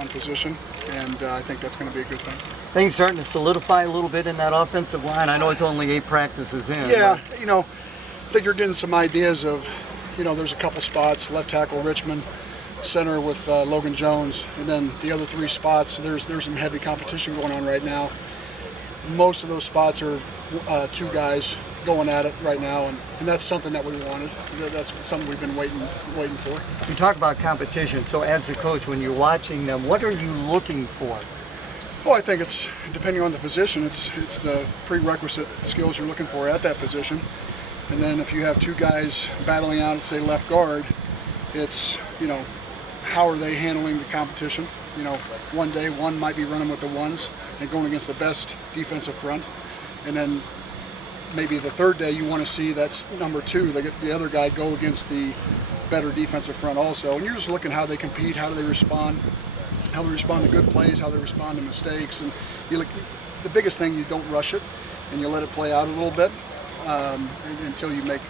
one position, and I think that's going to be a good thing. Things starting to solidify a little bit in that offensive line. I know it's only 8 practices in. Yeah, I think you're getting some ideas of, there's a couple spots, left tackle Richmond, center with Logan Jones, and then the other 3 spots, there's some heavy competition going on right now. Most of those spots are 2 guys going at it right now, and that's something that we wanted. That's something we've been waiting for. You talk about competition, so as a coach, when you're watching them, what are you looking for? Well, I think it's, depending on the position, it's the prerequisite skills you're looking for at that position. And then if you have 2 guys battling out at, say, left guard, it's, how are they handling the competition? One day one might be running with the ones and going against the best defensive front. And then maybe the third day you want to see that's number 2, the other guy go against the better defensive front also. And you're just looking how they compete, how do they respond, how they respond to good plays, how they respond to mistakes. And the biggest thing, you don't rush it and you let it play out a little bit until you make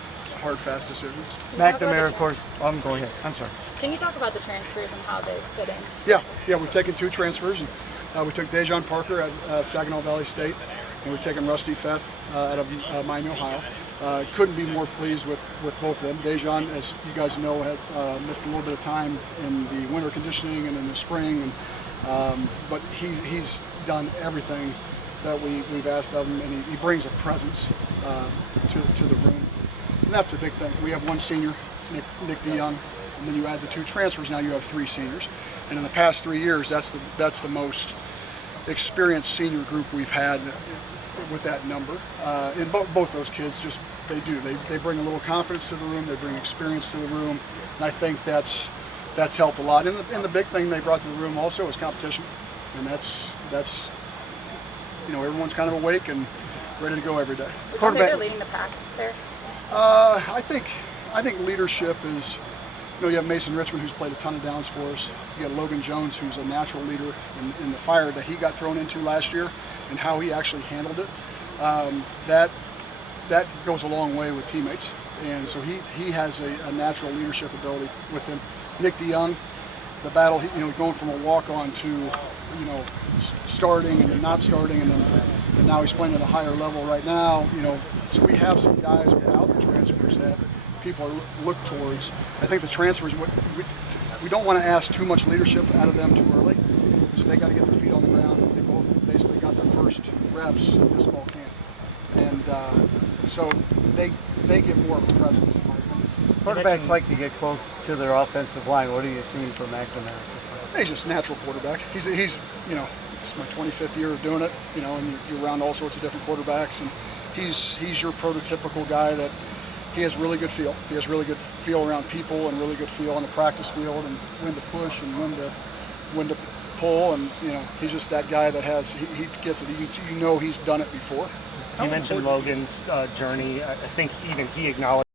hard, fast decisions. McNamara, of course. I'm going ahead. I'm sorry. Can you talk about the transfers and how they fit in? Yeah, we've taken 2 transfers. And, we took Dejon Parker at Saginaw Valley State, and we've taken Rusty Feth out of Miami, Ohio. Couldn't be more pleased with both of them. Dejon, as you guys know, had missed a little bit of time in the winter conditioning and in the spring, but he's done everything that we've asked of him, and he brings a presence to the room. And that's the big thing. We have 1 senior, it's Nick DeYoung, and then you add the 2 transfers, now you have 3 seniors. And in the past 3 years, that's the most experienced senior group we've had with that number. And both those kids they bring a little confidence to the room, they bring experience to the room, and I think that's helped a lot. And the big thing they brought to the room also is competition, and that's everyone's kind of awake and ready to go every day. Would you say they're leading the pack there? I think leadership is, you have Mason Richmond, who's played a ton of downs for us. You got Logan Jones, who's a natural leader in the fire that he got thrown into last year and how he actually handled it. That goes a long way with teammates, and so he has a natural leadership ability with him. Nick DeYoung, the battle, going from a walk-on to starting and then not starting, and now he's playing at a higher level right now. So we have some guys without the transfers that people look towards. I think the transfers, we don't want to ask too much leadership out of them too early, because they got to get their feet on the ground. They both basically got their first reps this fall camp, and so they get more of a presence, in my opinion. Quarterbacks like to get close to their offensive line. What are you seeing from McNamara? He's just a natural quarterback. He's this is my 25th year of doing it, and you're around all sorts of different quarterbacks, and he's your prototypical guy that he has really good feel. He has really good feel around people and really good feel on the practice field, and when to push and when to pull, and he's just that guy that he gets it. He's done it before. You mentioned Logan's journey. I think even he acknowledged